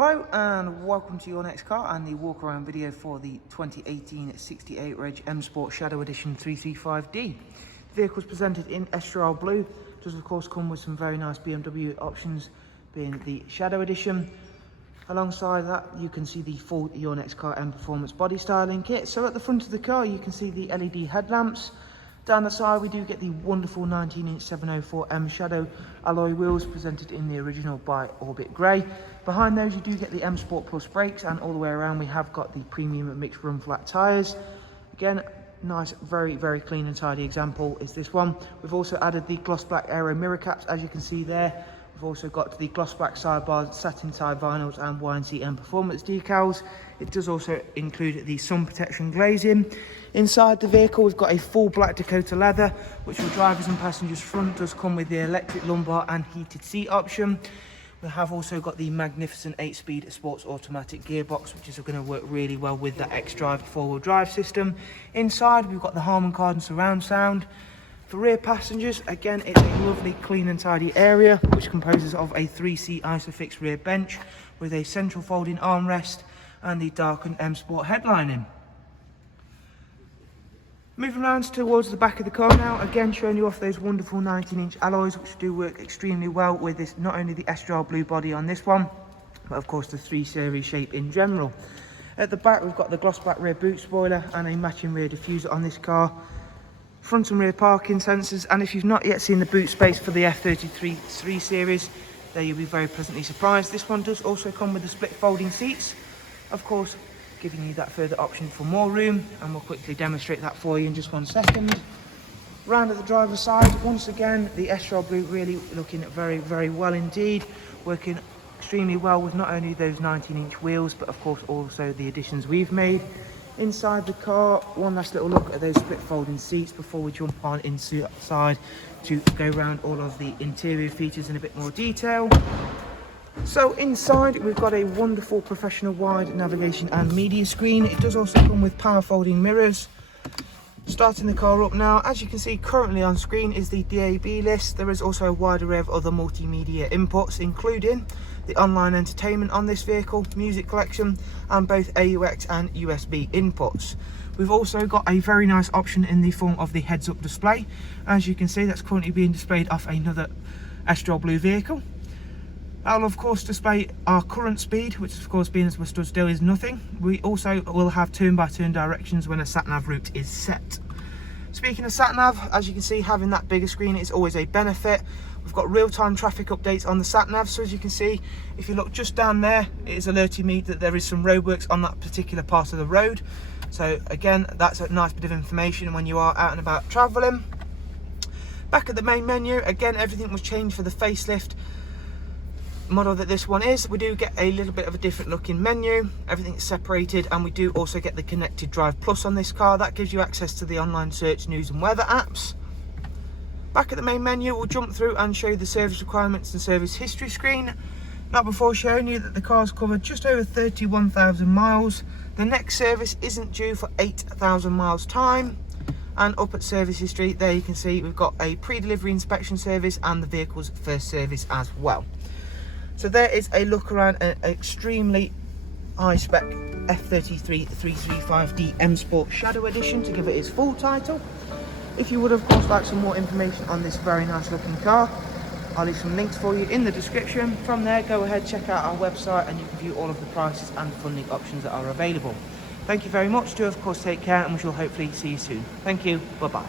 Hello and welcome to your next car and the walk around video for the 2018 68 Reg M Sport Shadow Edition 335D. The vehicle is presented in Estrel Blue. It does of course come with some very nice BMW options, being the Shadow Edition. Alongside that you can see the full Your Next Car M Performance body styling kit. So at the front of the car you can see the LED headlamps. Down the side we do get the wonderful 19-inch 704M Shadow alloy wheels presented in the original by Orbit Grey. Behind those you do get the M Sport Plus brakes, and all the way around we have got the premium mixed run flat tyres. Again, nice, very clean and tidy example is this one. We've also added the gloss black aero mirror caps, as you can see there. We've also got the gloss black sidebars, satin tie vinyls and YNC Mperformance decals. It does also include the sun protection glazing. Inside the vehicle we've got a full black Dakota leather, which for drivers and passengers front does come with the electric lumbar and heated seat option. We have also got the magnificent 8-speed sports automatic gearbox, which is going to work really well with that X-Drive four-wheel drive system. Inside we've got the Harman Kardon surround sound. For rear passengers, again, it's a lovely, clean and tidy area, which composes of a 3-seat ISOFIX rear bench with a central folding armrest and the darkened M Sport headlining. Moving around towards the back of the car now, again showing you off those wonderful 19-inch alloys, which do work extremely well with this, not only the Estrel Blue body on this one, but of course the 3 Series shape in general. At the back we've got the gloss black rear boot spoiler and a matching rear diffuser on this car. Front and rear parking sensors, and if you've not yet seen the boot space for the F33 3 Series, there you'll be very pleasantly surprised. This one does also come with the split folding seats, of course giving you that further option for more room, and we'll quickly demonstrate that for you in just 1 second. Round at the driver's side, once again the Estrel Blue really looking very well indeed, working extremely well with not only those 19-inch wheels but of course also the additions we've made. Inside the car, one last little look at those split folding seats before we jump on inside to go around all of the interior features in a bit more detail. So inside we've got a wonderful professional wide navigation and media screen. It does also come with power folding mirrors. Starting the car up now, as you can see currently on screen is the DAB list. There is also a wide array of other multimedia inputs, including the online entertainment on this vehicle, music collection and both AUX and USB inputs. We've also got a very nice option in the form of the heads-up display. As you can see, that's currently being displayed off another Estrel Blue vehicle. That'll of course display our current speed, which of course being as we're stood still is nothing. We also will have turn-by-turn directions when a sat-nav route is set. Speaking of sat-nav, as you can see, having that bigger screen is always a benefit. We've got real-time traffic updates on the sat-nav, so as you can see, if you look just down there, it is alerting me that there is some roadworks on that particular part of the road. So again, that's a nice bit of information when you are out and about travelling. Back at the main menu, again, everything was changed for the facelift model that this one is. We do get a little bit of a different looking menu, everything is separated, and we do also get the Connected Drive Plus on this car. That gives you access to the online search, news and weather apps. Back at the main menu, we'll jump through and show you the service requirements and service history screen. Now, before showing you that the car's covered just over 31,000 miles, the next service isn't due for 8,000 miles time. And up at service history, there you can see we've got a pre-delivery inspection service and the vehicle's first service as well. So there is a look around an extremely high-spec F33 335D M Sport Shadow Edition, to give it its full title. If you would of course like some more information on this very nice looking car, I'll leave some links for you in the description. From there, go ahead, check out our website and you can view all of the prices and funding options that are available. Thank you very much. Do of course take care, and we shall hopefully see you soon. Thank you. Bye bye.